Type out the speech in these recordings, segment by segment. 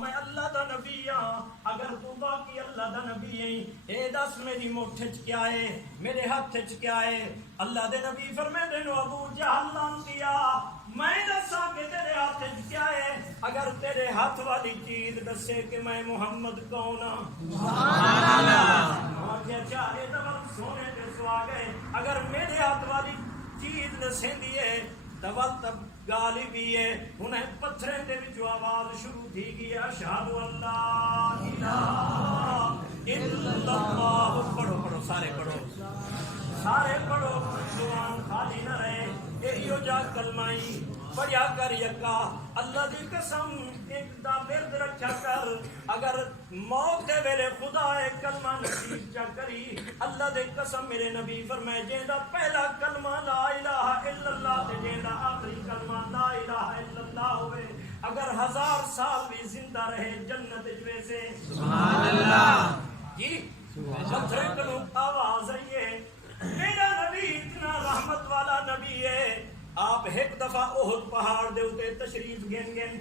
میں اللہ دا نبی ہاں، اگر تو باقی اللہ دا نبی ہے اے دس میری مٹھ وچ کیا ہے، میرے ہاتھ وچ کیا ہے؟ اللہ دے نبی فرمیندے نو ابو جہل لعنتیا میں دساں کہ تیرے ہاتھ وچ کیا ہے؟ اگر تیرے ہاتھ والی چیز دسے کہ میں محمد کون ہاں، سبحان اللہ، چاہے تو سونے تے سوا گئے، اگر میرے ہاتھ والی چیز دسیندی ہے دول تب گالی بھی ہے، انہیں پتھریں دے وچوں آواز شروع تھی گئی ہے اشہد اللہ الہ الا اللہ، پڑھو پڑھو سارے پڑھو زبان خالی نہ رہے، یہیو جا کلمائی پڑھیا کر یکا، اللہ دی قسم ایک دا ورد رکھا کر، اگر موت دے ویلے خدا ایک کلمہ نصیب چا کری، اللہ دے قسم میرے نبی فرمائے جیندہ پہلا کلمہ لا الہ الا اللہ تے جیندہ آخری کلمہ لا الہ الا اللہ ہوئے، اگر 1000 سال بھی زندہ رہے جنت جوے سے، سبحان اللہ، جی پتھرے کنو آواز آئیے، میرا نبی اتنا رحمت والا نبی ہے، آپ ایک دفعہ احد پہاڑ دے اتے تشریف گن گن،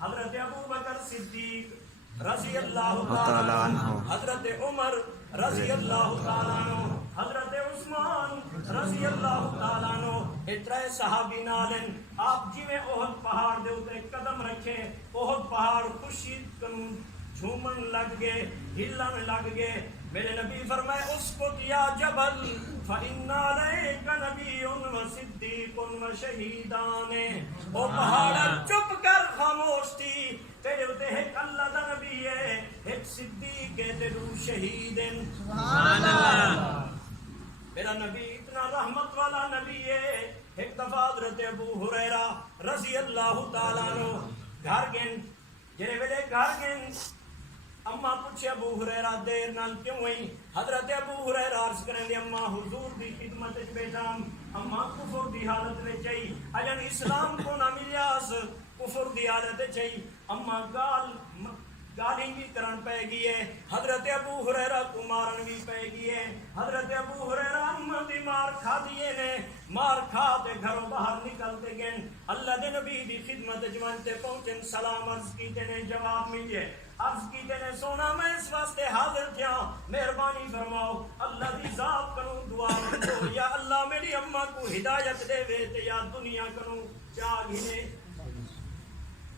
حضرت ابو بکر صدیق رضی اللہ تعالی عنہ، حضرت عمر رضی اللہ تعالی عنہ، حضرت عثمان رضی اللہ تعالی عنہ، اترے صحابی نالن، آپ جی میں احد پہاڑ دے اتے قدم رکھے، احد پہاڑ خوشی کنوں جھومن لگ گئے، ہلن لگ گئے، میرے نبی فرمائے اسکت یا جبل فَإِنَّ عَلَيْكَ نَبِيٌّ وَصِدِّيقٌ وَشَهِيدَانِ، او پہاڑا چپ کر خاموش تھی، تیرے ہوتے ایک اللہ دا نبی ہے، ایک صدیق ہے، تیرو شہید ہے، سبحان اللہ، میرا نبی اتنا رحمت والا نبی ہے۔ ایک دفعہ حضرت ابو ہریرہ رضی اللہ تعالیٰ عنہ گھر گن، جنہیں ویلے گھر گن اماں پوچھے ابو ہریرہ دیر نال کیوں ہوئی؟ حضرت ابو ہریرہ عرض کریں دے اماں حضور دی خدمت وچ بیٹھا، اماں کفر دی حالت میں چاہی، اجن اسلام کو نہ ملیاس، کفر دی حالت چاہی، اماں گالی بھی کرن پہ گئی ہے، حضرت ابو ہریرہ کو مارن بھی پہ گئی ہے، حضرت ابو ہریرہ اماں دی مار کھا دیے نے، مار کھا تے گھروں باہر نکلتے گئے، اللہ دے نبی دی خدمت جوانتے پہنچن، سلام عرض کیتے نے، جواب ملے، عرض کیتے نے سونا میں اس واسطے حاضر تھا، مہربانی فرماؤ اللہ دی ذات کنوں دعا کرو، یا اللہ میری اماں کو ہدایت دے وے تے یا دنیا کنوں چاہ گھنے،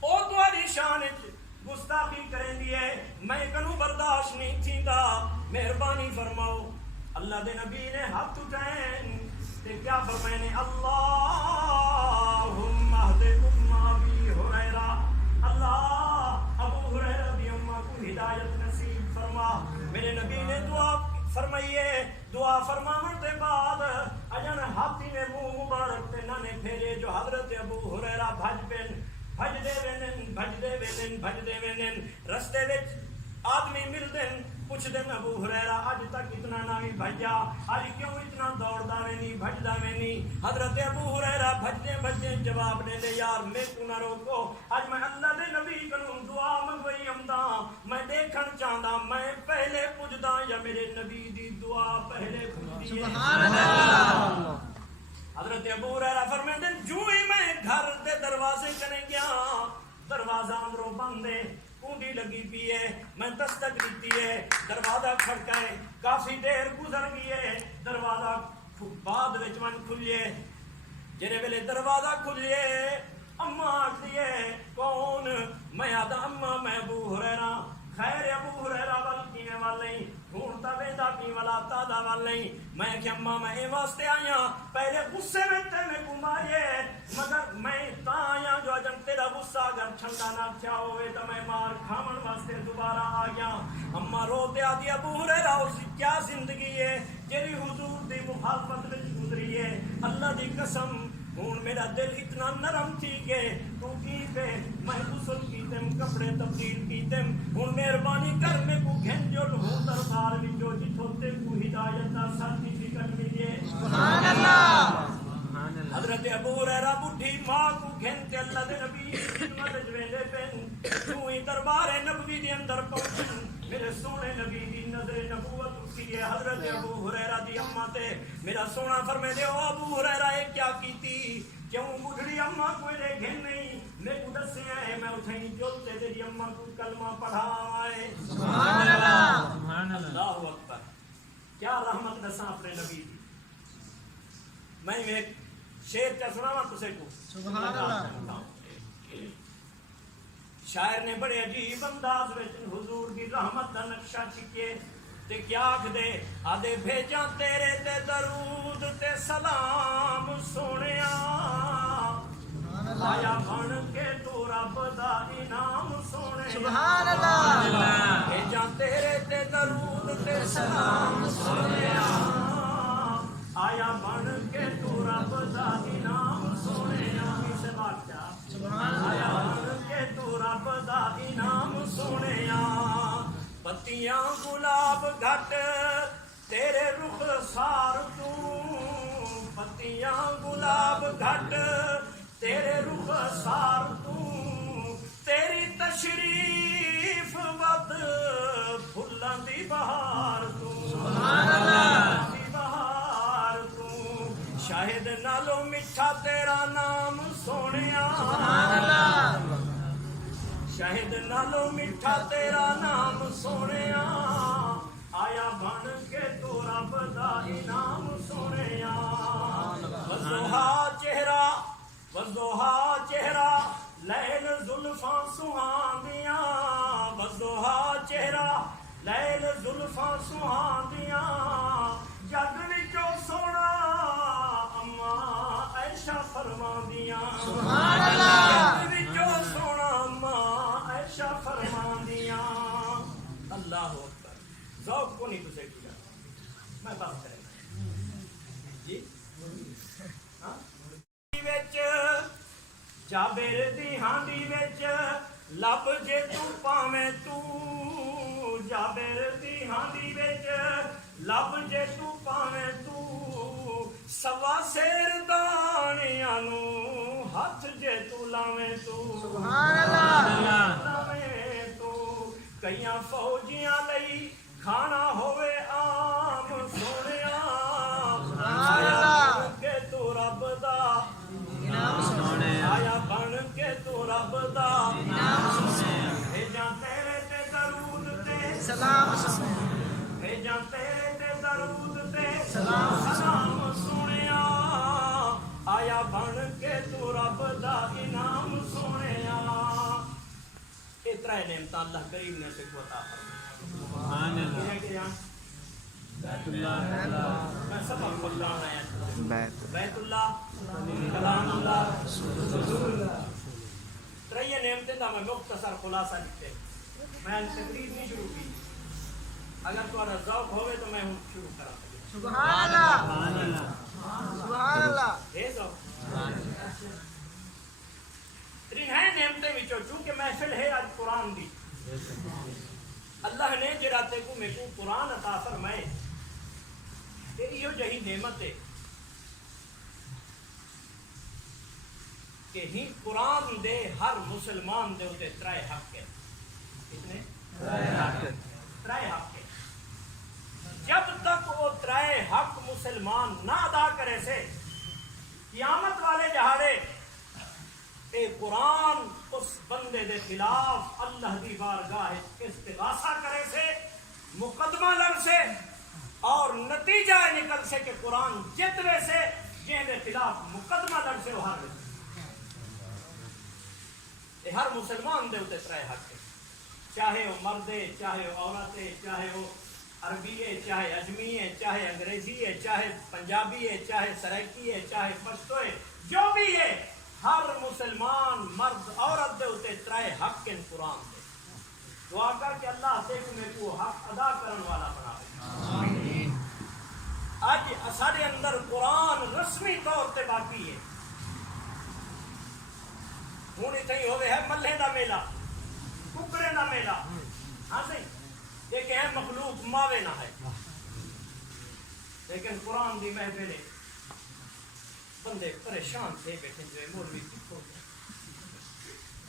او تہاڈی شان وچ گستاخی کریں دی ہے، میں کنوں برداشت نہیں تھیندا، مہربانی فرماؤ، اللہ دے نبی نے ہاتھ اٹھائے تے کیا فرمائے نے، اللہم اہد ام ابی ہریرہ، اللہ ابو ہریرہ دی اماں کو ہدایت نصیب فرما، میرے نبی نے دعا فرمائیے، دعا فرماون دے بعد اجن ہاتھی نے منہ مبارک تے نانے پھیرے، جو حضرت ابو ہریرہ بھج پین، بھج دے وینن، رستے وچ آدمی مل دن، پوچھ دن ابو ہریرہ اج تک اتنا نہ بھی بھجا، اج کیوں اتنا دوڑدا وینی بھجدا وینی؟ حضرت ابو ہریرہ بھجدے جواب دے دے، یار میں کو نہ روکو، اج میں اللہ دے نبی کنوں دعا منگوئی امدا، میں دیکھن چاہندا میں پہلے پجدا یا میرے نبی دی دعا پہلے پجدی، سبحان اللہ۔ حضرت ابو ہریرہ فرمیندے جو ہی میں گھر دے دروازے کنے گیا، دروازہ اندروں بند ہے، کنڈی لگی پی ہے، میں دستک دیتی ہے، دروازہ کھڑکائے، کافی دیر گزر گئی ہے، دروازہ بعد وچ من کھلیے، جنے ویلے دروازہ کھلیے، اماں آکھدی ہے کون؟ میں آدا اماں میں ابو ہریرہ، خیر ابو ہریرہ وال کیویں وال نہیں، ہن تا ویندا کی والا تادا وال نہیں، میں کہ اماں میں اے واسطے آیا، پہلے غصے میں تے میں کو مارے، مگر میں تا آیا جو اجن تیرا غصہ اگر ٹھنڈا نہ تھیا ہوئے تو میں مار کھاون واسطے دوبارہ آ گیا۔ اماں رو تے آدی ابو ہریرہ اس کیا زندگی ہے جیڑی حضور دی مخالفت وچ گزری ہے، اللہ دی قسم ہوں میرا دل اتنا نرم تھی کہ تو کیتے میں غسل کیتم، کپڑے تبدیل کیتم، ہوں مہربانی کر میں کو گھن جو ہوں دربار وچوں جتھوں تے کو ہدایت دا سرٹیفکیٹ ملے، سبحان اللہ۔ حضرت ابو ہریرہ بڈھی ماں کو گھن کے اللہ دے نبی خدمت وچ ویندے پن، تو ہی دربار نبوی دے اندر پہنچن، میرے سونے نبی دی نظر نبوت اٹھی ہے حضرت ابو ہریرہ دی اماں تے، میرا سونا فرمے دے او ابو ہریرہ اے کیا کیتی، کیوں بڈھڑی اماں کو لے گھن نہیں، میں کو دسیا ہے میں اٹھائی جل تے تیری اماں کو کلمہ پڑھائے سبحان اللہ سبحان اللہ اکبر کیا رحمت دساں اپنے نبی دی میں ایک شعر کیا سناواں تسے کو سبحان اللہ شاعر نے بڑے عجیب انداز وچ حضور دی رحمت دا نقشہ چھکے تے کیا آکھ دے آدے بھیجاں تیرے تے درود تے سلام سونیا آیا بن کے تو رب دا انعام سونیا سبحان اللہ بھیجاں تیرے تے درود تے سلام سونیا آیا بن کے تو رب دا انعام سونیا سے بادشاہ سبحان اللہ آیا بن کے تو رب دا انعام سونیا پتیاں گلاب گھٹ تیرے رخ سار تو پتیاں گلاب گھٹ تیرے رخ سار تو تیری تشریف ود پھلاں دی بہار تو سبحان اللہ دی بہار تو شاہد نالو میٹھا تیرا نام سونیا سبحان اللہ شاہد نالو میٹھا تیرا نام سونیا آیا بن کے تو رب دا انعام سونیا وضحا چہرہ لیل زلفاں سہاندیاں وضحا چہرہ لیل زلفاں سہاندیاں جگ وچوں سونا اماں عائشہ فرماندیاں سبحان اللہ جگ وچوں سونا اماں عائشہ فرماندیاں اللہ اکبر ذوق کو نہیں تسے کیا میں بات کریں جی ہاں وچ جابر دی ہاندی وچ لب جے تو پاویں تو جابر دی ہاندی وچ لب جے تو پاویں تو سوا سیر دانیاں نو ہاتھ جے تو لاویں تو سبحان اللہ لاویں تو کئیاں فوجیاں لئی کھانا ہوے عام سونیا آیا کہ تو رب دا انعام سونیا آیا بن کے تو رب دا انعام سونیا بھیجاں تیرے تے درود تے سلام سونیا بھیجاں تیرے تے درود تے سلام سلام سونیا آیا بن کے تو رب دا انعام سونیا اے ترے نعمتاں اللہ کریم نے سکو عطا فرمائے سبحان اللہ بیت اللہ میں سبق پڑھانا ہے بیت اللہ کلام اللہ رسول اللہ ترے نعمتیں دا میں مختصر خلاصہ لکھتے میں تقریر نہیں شروع کی اگر تمہارا ذوق ہوئے تو میں ہوں شروع کرا سکتا سبحان اللہ سبحان اللہ ہے ذوق ترین ہے نعمتیں وچوں چونکہ محفل ہے آج قرآن دی اللہ نے جڑا تے کو میں کو قرآن عطا فرمائے تے ایو جہی نعمت ہے کہ ہی قرآن دے ہر مسلمان دے ہوتے ترائے حق ہے کتنے؟ ترائے حق ہے جب تک وہ ترائے حق مسلمان نہ ادا کرے سے قیامت والے جہاڑے اے قرآن اس بندے دے خلاف اللہ دی بارگاہ استغاثہ کرے سے مقدمہ لڑ سے اور نتیجہ نکل سے کہ قرآن جتوے سے جن دے خلاف مقدمہ لڑ سے وہ ہر اے ہر مسلمان دے ہوتے ترائے حق ہے چاہے وہ مردے چاہے وہ عورتیں چاہے وہ عربی ہے چاہے اجمی ہے چاہے انگریزی ہے چاہے پنجابی ہے چاہے سرائکی ہے چاہے پشتو ہے جو بھی ہے ہر مسلمان مرد عورت دے ہوتے ترائے حق کے قرآن دے دعا کر کہ اللہ سے میں کو حق ادا کرن والا بنا دے آج سارے اندر قرآن رسمی طور تے باقی ہے ہوں اتنی ہوئے ہے ملے دا میلہ ککرے دا میلہ ہاں سی ایک ہے مخلوق ماوے نہ ہے لیکن قرآن دی محفل ہے بندے پریشان تھے بیٹھے جو ہے مولوی کتوں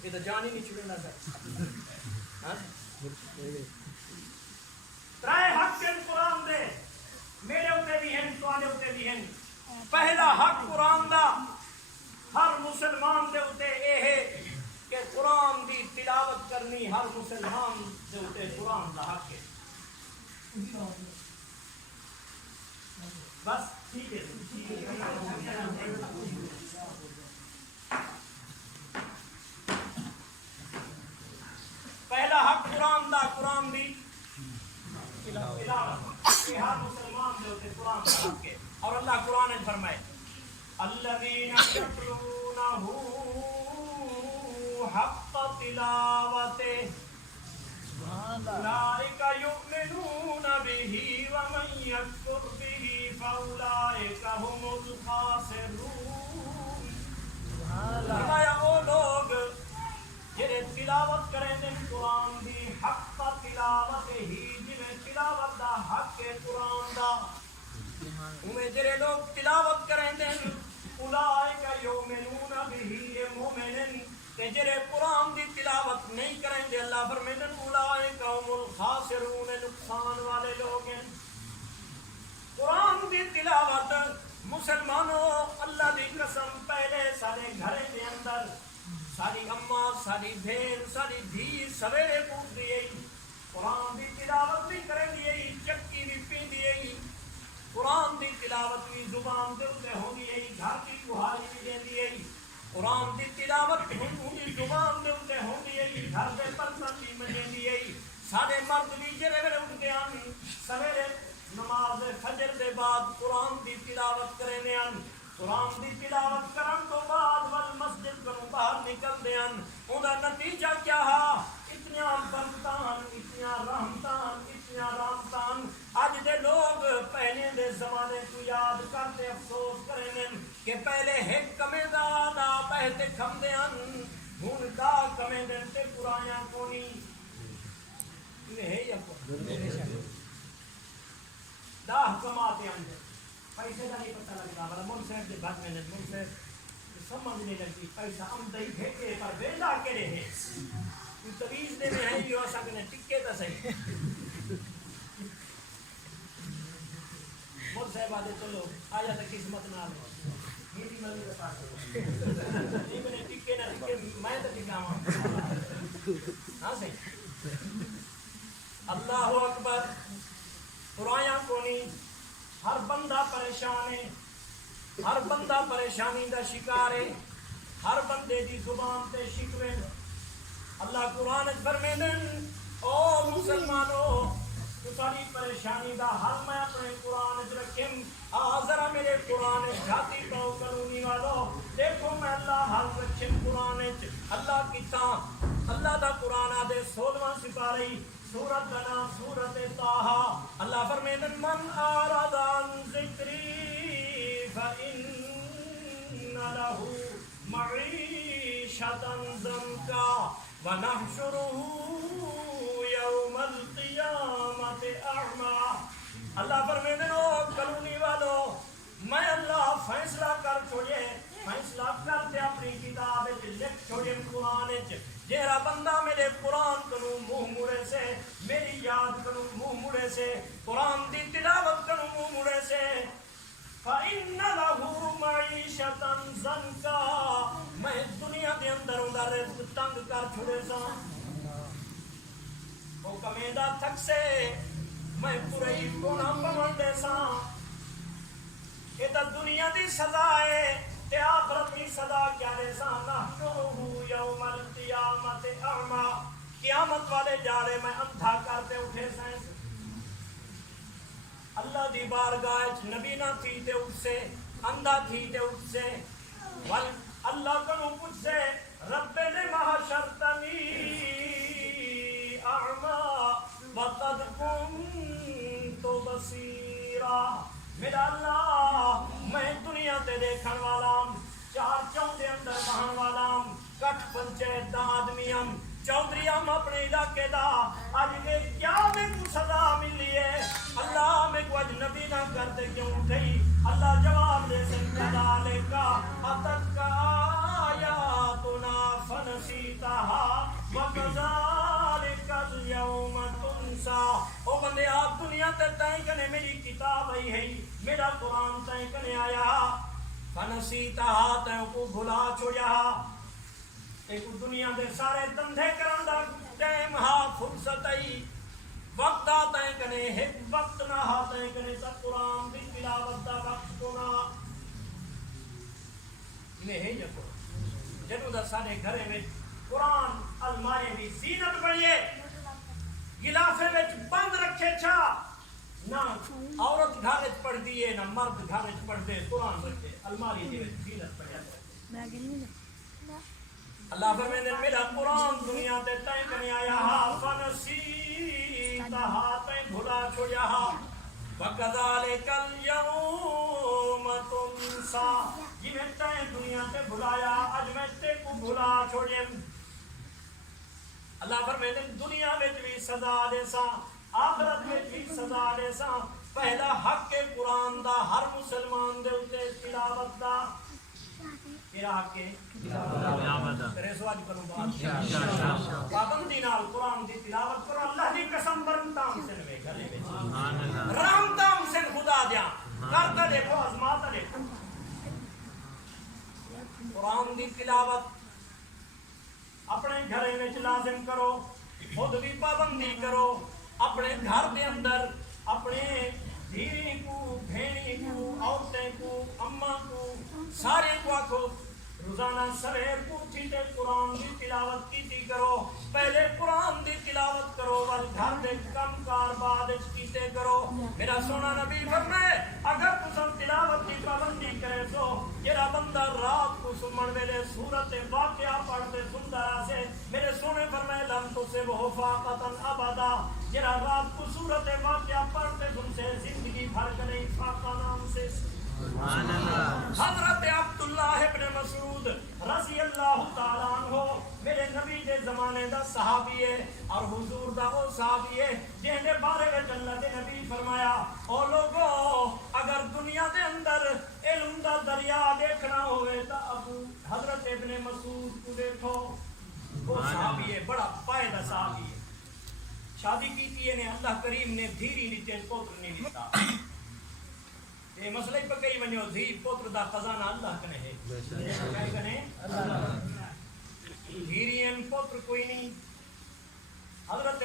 یہ تو جان ہی نہیں چھڑے نہ سر ترائے حق کے قرآن دے میرے ہوتے بھی ہیں توانے ہوتے بھی ہیں پہلا حق قرآن دا ہر مسلمان دے ہوتے اے ہے ہر مسلمان دے اوتے قرآن دا حق ہے. بس ٹھیک ہے. پہلا حق قرآن دا، قرآن دی تلاوت. یہ ہر مسلمان دے اوتے قرآن دا حق ہے. اور اللہ قرآن نے فرمائے الذین یتلونہ حق تلاوتہ اولئک یؤمنون بہ ومن یکفر بہ فاولئک هم الخاسرون. فرمایا وہ لوگ جنہیں تلاوت کریں دیں قرآن دی حق تلاوت ہی، جنہیں تلاوت دا حق ہے قرآن دا، انہیں جرے لوگ تلاوت کریں دیں اولئک یؤمنون بہ مومنن، کہ جرے قرآن دی تلاوت نہیں کریں دے اللہ فرمیدن اولئک هم الخاسرون، نقصان والے لوگ ہیں. قرآن دی تلاوت مسلمانوں اللہ دی قسم پہلے سارے گھرے دے اندر ساری اماں ساری بہن ساری دھی سویرے پوچھ دیئے قرآن دی تلاوت بھی کریں دیئے، چکی بھی پین دیئے، قرآن دی تلاوت بھی زبان دے اتے ہوں دیئے، گھر کی بہاری بھی دیں دیئے، قرآن دی تلاوت بھی زبان دے اتے ہوں دیئے، گھر دے پرسن بھی مجھیں دیئے. سارے مرد بھی جرے ویلے اٹھتے ہیں سویرے نماز فجر دے بعد قرآن دی تلاوت کریں دے ہیں. قرآن دی تلاوت کرن تو بعد والمسجد کو باہر نکل دے ہیں. انہا نتیجہ کیا ہے؟ اتنیا برکتان، اتنیا رحمتان، اتنیا رحمتان. آج دے لوگ پہلے دے زمانے کو یاد کرتے افسوس کریں دیں کہ پہلے ایک کمیں دا بہتے کھم دے ہیں، ہون دا کمیں دیں تے قرآن کونی ہے یا کون دا حکماتے ہیں. پیسے کا نہیں پتہ لگتا بڑا مل صاحب دے بات میں نے مل صاحب سمجھ نہیں لگتی پیسہ آمدہی بھیٹے پر بیلا کے رہے کوئی طویز دے میں ہے بھی ہو سکنے ٹکے تا صحیح. مل صاحب آدھے چلو آجا تا قسمت نہ لے میری ملی کے پاس نہیں میں نے ٹکے نہ ٹکے میں تا ٹکا ہوں. ہاں صحیح. اللہ اکبر. قرآن کونی ہر بندہ پریشان ہے، ہر بندہ پریشانی دا شکار ہے، ہر بندے دی زبان تے شکوے. اللہ قرآن فرمیدن او مسلمانوں تو ساری پریشانی دا حل میں اپنے قرآن رکھیں. ذرا میرے قرآن جاتی پاؤ قانونی والو دیکھو میں اللہ حل رکھیں قرآن. اللہ کی اللہ دا قرآن آدھے 16واں سپارہی سورت کا نام سورت طٰہٰ. اللہ فرمیدن من اعرض عن ذکری فإن له معیشة ضنکا ونحشره یوم القیامة اعمیٰ. اللہ فرمیدن او کلونی والو میں اللہ فیصلہ کر چھوڑے، فیصلہ کرتے اپنی کتاب لکھ چھوڑے قرآن. جیرا بندہ میرے قرآن کنو منہ مڑے سے، میری یاد کنو منہ مڑے سے، قرآن دی تلاوت کنو منہ مڑے سے فَإِنَّ لَهُ مَعِيشَةً ضَنْكَا میں دنیا دے اندر اندہ رزق تنگ کر چھوڑے سا. او کمیدہ تھک سے میں پوری کونا پمن دے سا. یہ تا دنیا دی سزا ہے تے آخرت کی سزا کیا دے سا. نحشرہ یوم القیامت اعمیٰ. قیامت والے جاڑے میں اندھا کرتے اٹھے سائیں. اللہ دی بارگاہ نبی نہ تھی تے اٹھ سے، اندھا تھی تے اٹھ سے. اللہ کنو پوچھ سے رب لما حشرتنی اعمیٰ وقد کنت بصیرا. میرا اللہ میں دنیا تے دیکھن والا چار چون دے اندر بہن والا کٹ پنچایت دا آدمی ہم چودھری ہم اپنے علاقے دا. آج کے کیا میں کو سزا ملی ہے؟ اللہ میں کو اجنبی نہ کرتے کیوں گئی؟ اللہ جواب دے سکتا ڈالے کا اتت کا آیاتنا فنسیتہا وکذالک اليوم تنسا. او بندے آپ دنیا تے تائیں کنے میری کتاب آئی ہے، میرا قرآن تائیں کنے آیا فنسیتہا تائیں کو بھلا چھوڑیا. ایک دنیا دے سارے دندے کرن دا تے ٹائم ہا فرصت آئی وقت آتا ہے کنے ایک وقت نہ آتا ہے کنے سب قرآن دی تلاوت دا وقت کو نہ انہیں ہے جب جنہوں دا سارے گھرے میں قرآن المارے بھی زینت بڑھئے گلافے میں بند رکھے چھا نہ عورت گھارج پڑھ دیئے نہ مرد گھارج پڑھ دے قرآن رکھے الماری دی زینت پڑھیا اللہ فرمیندے میرا قرآن دنیا تے تائیں کنی آیا ہا فنسیتا ہا تائیں بھلا چھوڑیا ہا وَقَذَلِكَ الْيَوْمَ تُنْسَا جی میں تائیں دنیا تے بھلایا اج میں تے کو بھلا چھوڑیم اللہ فرمیندے دنیا میں بھی سزا دے سا آخرت میں بھی سزا دے سا پہلا حق کے قرآن دا ہر مسلمان دے اتے تلاوت دا میرا حق کے تیرے سواج کروں بات پابندی نال قرآن دی تلاوت کرو اللہ دی قسم برمتام سے نوے گھرے میں رحمتام سے خدا دیا کرتا دیکھو ازماتا دیکھو قرآن دی تلاوت اپنے گھرے میں لازم کرو خود بھی پابندی کرو اپنے گھر دے اندر اپنے دھیری کو بھینی کو عورتیں کو اماں کو سارے کو آکھو روزانہ سویر کو چیتے قرآن دی تلاوت کیتی کرو پہلے قرآن دی تلاوت کرو ول گھر دے کم کار بعد کیتے کرو میرا سونا نبی فرمائے اگر تسم تلاوت دی پابندی کرے تو جرا بندہ رات کو سمن ویلے سورت واقعہ پڑھتے سنتا سے میرے سونے فرمائے لم تو سے وہ فاقتن ابدا جرا رات کو سورت واقعہ پڑھتے سن سے زندگی بھر کرے فاقہ نام سے حضرت عبداللہ ابن مسعود رضی اللہ تعالیٰ عنہ میرے نبی دے زمانے دا صحابی ہے اور حضور دا وہ صحابی ہے جن دے بارے میں اللہ دے نبی فرمایا او لوگو اگر دنیا دے اندر علم دا دریا دیکھنا ہوئے تا ابو حضرت ابن مسعود کو دیکھو وہ صحابی ہے بڑا فائدہ صحابی ہے شادی کی تھی نے اللہ کریم نے دھیری نیچے پوتر نہیں لیتا یہ مسئلہ پہ کئی ونیو دھی پوتر دا خزانہ اللہ کنے ہے کئی کنے دھیرین پوتر کوئی نہیں حضرت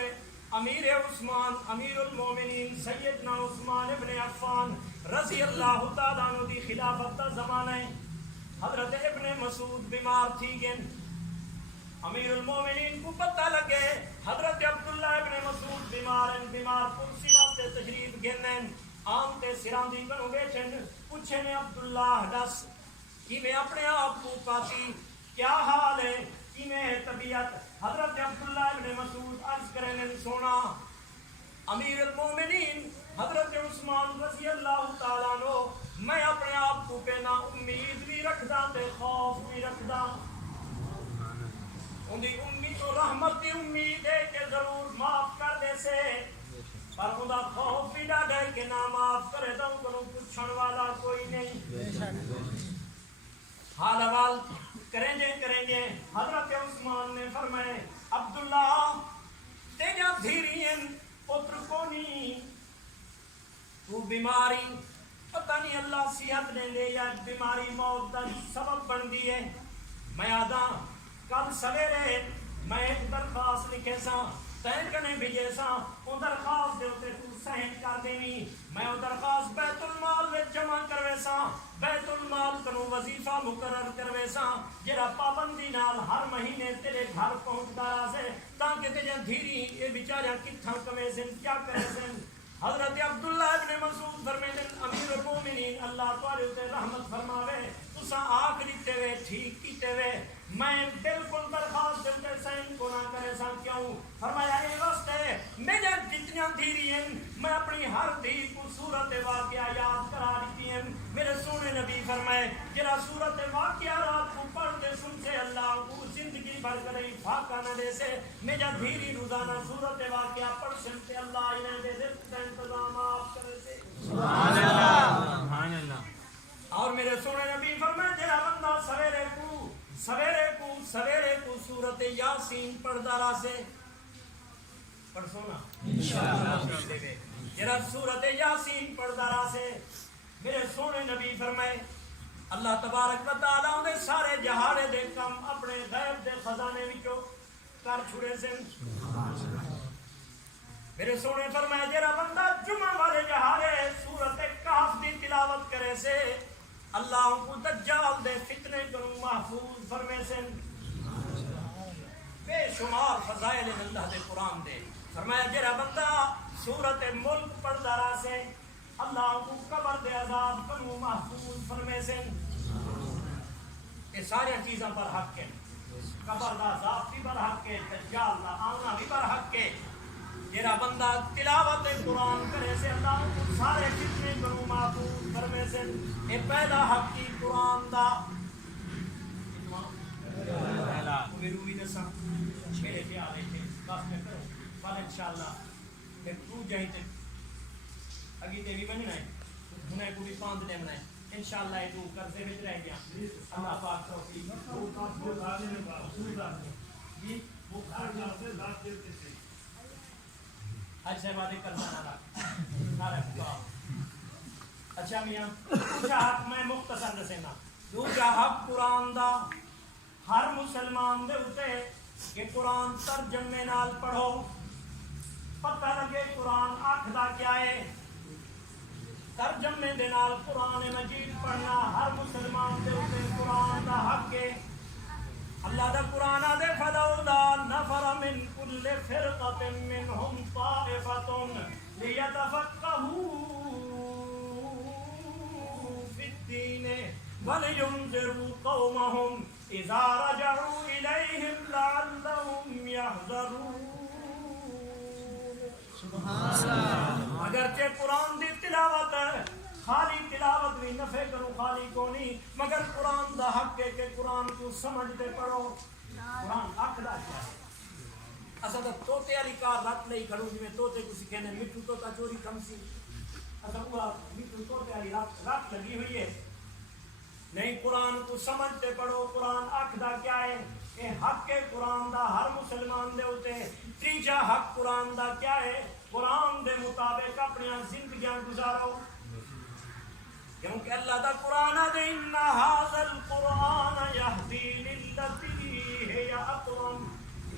امیر عثمان امیر المومنین سیدنا عثمان ابن عفان رضی اللہ تعالیٰ عنہ دی خلافت دا زمانہ ہے حضرت ابن مسعود بیمار تھی گن امیر المومنین کو پتہ لگے حضرت عبداللہ ابن مسعود بیمار کرسی واسطے تشریف گنن آم تے سراندی کنو بیٹھن پوچھے میں عبداللہ دس کی میں اپنے آپ کو پاتی کیا حال ہے کی میں طبیعت حضرت عبداللہ ابن مسعود عرض کرنے سونا امیر المومنین حضرت عثمان رضی اللہ تعالیٰ عنہ میں اپنے آپ کو پہنا امید بھی رکھدا تے خوف بھی رکھدا ان دی امید و رحمت دی امید ہے کہ ضرور معاف کر دے سے پر خدا خوف بھی ڈاڑا ہے کہ نہ معاف کرے تو کنو پوچھن والا کوئی نہیں حال حوال کریں گے حضرت عثمان نے فرمائے عبداللہ تیجا دھیرین پتر کو نہیں تو بیماری پتہ نہیں اللہ صحت دیں دے یا بیماری موت دا سبب بن دی ہے میں آدھا کل سویرے میں ایک درخواست لکھے سا تین کنے بھیجے سا ان درخواست دے ہوتے تو سہن کر دیوی میں ان درخواست بیت المال میں جمع کروے سا بیت المال کنو وظیفہ مقرر کروے سا جرا پابندی نال ہر مہینے تیرے گھر پہنچ دارا سے تاکہ تیجا دھیری یہ بیچارہ کتھا کمے سن کیا کرے سن حضرت عبداللہ ابن مسعود فرمیدن امیر المومنین اللہ تعالی تے رحمت فرماوے تسا آنکھ لیتے ہوئے ٹھیک کیتے ہوئے میں بالکل درخواست دیتے سین کو نہ کرے سا کیوں فرمایا اے واسطے میرے جتنیاں دھیری ہیں میں اپنی ہر دھی کو صورت واقعہ یاد کرا دیتی ہیں میرے سونے نبی فرمائے جرا صورت واقعہ رات کو پڑھتے سنتے اللہ کو زندگی بھر کرے فاقہ نہ دے سے میرا دھیری روزانہ صورت واقعہ پڑھ سنتے اللہ انہیں دے دیتے انتظام آپ کرے سے سبحان اللہ اور میرے سونے نبی فرمائے جرا بندہ سویرے کو سورت یاسین پڑھ دارا سے پڑھ سونا انشاءاللہ جرا سورت یاسین پڑھ دارا سے میرے سونے نبی فرمائے اللہ تبارک و تعالیٰ نے سارے جہاڑے دے کم اپنے غیب دے خزانے وچوں کر چھڑے سن میرے سونے فرمایا جڑا بندہ جمعہ والے جہارے سورت کہف دی تلاوت کرے سے اللہ کو دجال دے فتنے کو محفوظ فرمے سن بے شمار فضائل اللہ دے قرآن دے فرمایا جڑا بندہ سورت ملک پڑھدا رہا سے اللہ کو قبر دے عذاب کو محفوظ فرمے سن یہ ساری چیزاں پر حق ہے قبر دا عذاب بھی بر حق ہے دجال دا آنا بھی بر حق ہے جڑا بندہ تلاوت قرآن کرے سے اللہ کو سارے فتنے کو محفوظ فرمے سے یہ پہلا حق کی قرآن دا روی دساں میرے پیارے تھے بس میں کروں بل انشاءاللہ پھر تو جائیں تے اگی تے بھی بننا ہے انہیں کو بھی پاند دینا ہے انشاءاللہ یہ تو قرضے میں رہ گیا اللہ پاک توفیق جی اچھا باتیں کرنا نہ رکھا اچھا میاں دوسرا حق میں مختصر دسینا دوسرا حق قرآن دا ہر مسلمان دے اتے کہ قرآن ترجمے نال پڑھو پتہ لگے قرآن آکھدا کیا ہے ترجمے دے نال قرآن مجید پڑھنا ہر مسلمان دے اتے قرآن دا حق ہے اللہ دا قرآن دے فلولا نفر من کل فرقة منهم طائفة لیتفقهوا فی الدین ولینذروا قومهم اذا رجعوا الیہم لعلهم یحذرون اگرچہ قرآن دی تلاوت ہے خالی تلاوت بھی نفع کرو خالی کو نہیں مگر قرآن دا حق ہے کہ قرآن کو سمجھتے پڑھو قرآن حق دا کیا ہے اصلا توتے علی کار رات نہیں کھڑو جی میں توتے کو سکھینے مٹھو توتا چوری کم سی اصلا وہ مٹھو توتے علی رات لگی ہوئی ہے نہیں قرآن کو سمجھتے پڑھو قرآن حق دا کیا ہے یہ حق ہے قرآن دا ہر مسلمان دے ہوتے تیجا حق قرآن دا کیا ہے قرآن دے مطابق اپنی زندگیاں گزارو کیونکہ اللہ دا قرآن دے ان ھذا القرآن یہدی للتی ہی اقوم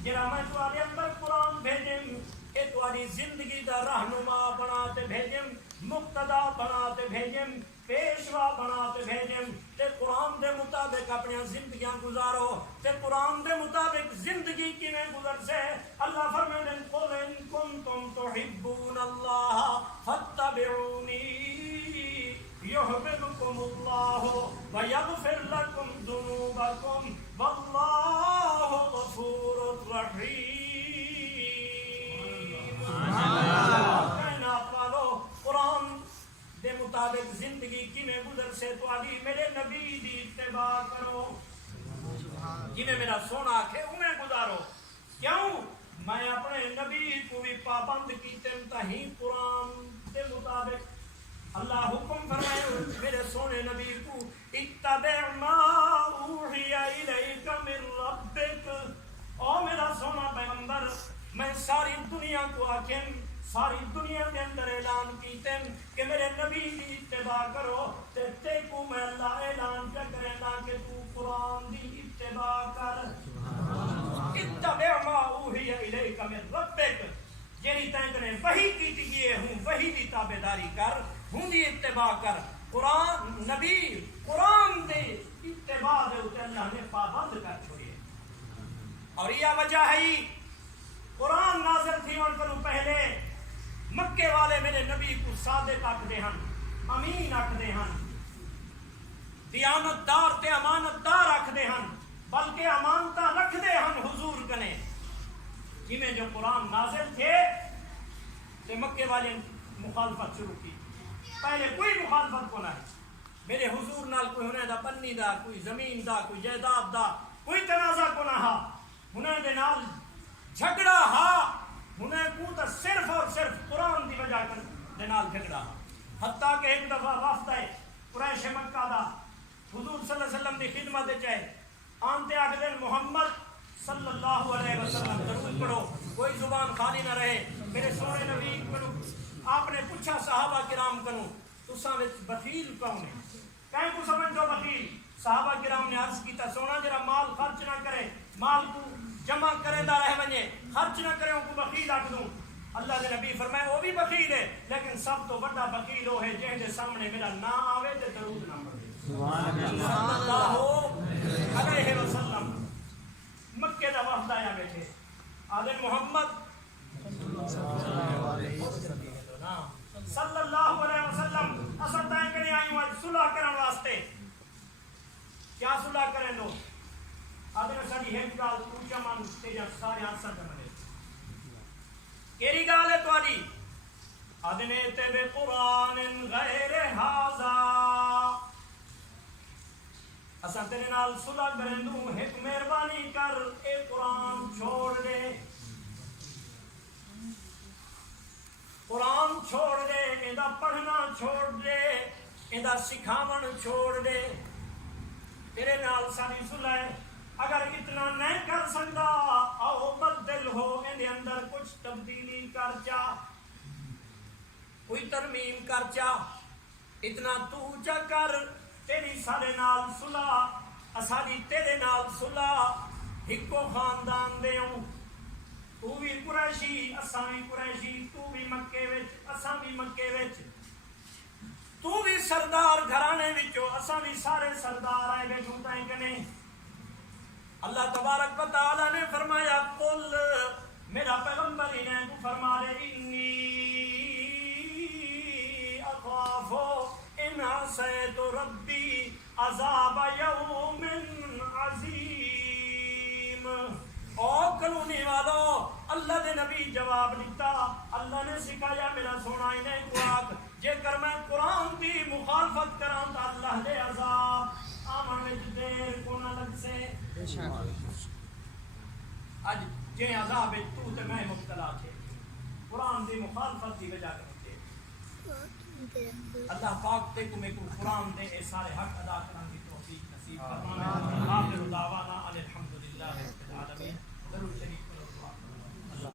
جرا میں تمہارے اندر قرآن بھیجم اے تمہاری زندگی دا رہنما بناتے بھیجم مقتدا بناتے بھیجم پیشوا بناتے بھیجم تے قرآن دے مطابق اپنی زندگیاں گزارو تے قرآن دے مطابق زندگی کی میں گزر سے اللہ فرمائے قل ان کنتم تحبون اللہ فاتبعونی يحببكم الله ويغفر لكم ذنوبكم والله غفور رحيم کائنات والو قرآن دے مطابق زندگی کی میں گزر سے تو علی میرے نبی دی اتباع کرو جنہیں میرا سونا آکھے انہیں گزارو کیوں میں اپنے نبی کو بھی پابند کی تنتہی قرآن دے مطابق اللہ حکم فرمائے میرے سونے نبی کو اتبع ما اوحی الیک من ربک او میرا سونا پیغمبر میں ساری دنیا کو آکھیں ساری دنیا کے اندر اعلان کیتیں کہ میرے نبی کی اتباع کرو تے کو میں اللہ اعلان کیا کرے گا کہ تو قرآن دی اتباع کر اتبع ما اوحی الیک من ربک جیری تینکنے وحی کی تیئے ہوں وحی دی تابداری کر ہوں دی اتباع کر قرآن نبی قرآن دے اتباع دے اتے اللہ نے پابند کر چھوڑے اور یہ وجہ ہے قرآن نازل تھی ان کروں پہلے مکے والے میرے نبی کو صادق آکھ دے ہن امین آکھ دے ہن دیانت دار تے امانت دار آکھ دے ہن بلکہ امانتہ رکھ دے ہن حضور کنے جی میں جو قرآن نازل تھے تو مکے والے مخالفت شروع کی پہلے کوئی مخالفت کو نہیں میرے حضور نال کوئی ہونے دا پنی دا کوئی زمین دا کوئی جائیداد دا کوئی تنازع کو نہ ہا ہونے دے نال جھگڑا ہا ہونے کو تو صرف اور صرف قرآن دی وجہ کر دے نال جھگڑا ہا حتیٰ کہ ایک دفعہ وفد ہے قریش مکہ دا حضور صلی اللہ علیہ وسلم دی خدمت چاہے آنتے آگے محمد صلی اللہ علیہ وسلم درود پڑھو کوئی زبان خالی نہ رہے میرے سونے نبی پڑھو آپ نے پوچھا صحابہ کرام کنو تساں وچ بخیل کون ہے کہیں کو سمجھ دو بخیل صحابہ کرام نے عرض کیتا سونا جرا مال خرچ نہ کرے مال کو جمع کریندا رہ ونجے خرچ نہ کرے کو بخیل آکھ دوں اللہ دے نبی فرمائے وہ بھی بخیل ہے لیکن سب تو بڑا بخیل وہ ہے جن دے سامنے میرا نہ آوے تے درود نہ پڑھے صلی اللہ علیہ وسلم مکے دا وفد آیا بیٹھے آدھے محمد صلی اللہ علیہ وسلم اصل تائیں کریں آئیوں آج صلح کرن واسطے کیا صلح کریں دو آدھے میں ساڑی ہیٹ گال پوچھا من تیجا سارے آنسر دے ملے کیری گال ہے تو آدھی آدھے نے تیبے قرآن غیر حاضا اصل تیرے نال صلح کریں دوں ایک مہربانی کر اے قرآن چھوڑ دے قرآن چھوڑ دے ایدہ پڑھنا چھوڑ دے ایدہ سکھاون چھوڑ دے تیرے نال ساری صلح اگر اتنا نہیں کر سکتا آؤ بدل ہو اندے اندر کچھ تبدیلی کر چا کوئی ترمیم کر چا اتنا تو چا کر تیری سارے نال صلح اساری تیرے نال صلح ہکو خاندان دے ہوں تو بھی قریشی اساں بھی قریشی تو بھی مکے وچ اساں بھی مکے وچ تو بھی سردار گھرانے وچوں اساں بھی سارے سردار آئے بیٹھوں تائیں کنے اللہ تبارک و تعالی نے فرمایا قل میرا پیغمبر انہیں کو فرما دے انی اخافو ان عصیت ربی عذاب یوم عظیم او کلونی والو اللہ دے نبی جواب دیتا اللہ نے سکھایا میرا سونا انہیں کو آگ جے کر میں قرآن دی مخالفت کران تا اللہ دے عذاب آمن وچ دیر کو نہ لگ سے آج جے عذاب تو تے میں مبتلا تھے قرآن دی مخالفت دی وجہ کرتے اللہ پاک تے کو میں کو قرآن دے اے سارے حق ادا کرن دی توفیق نصیب فرمائے آخر دعوانا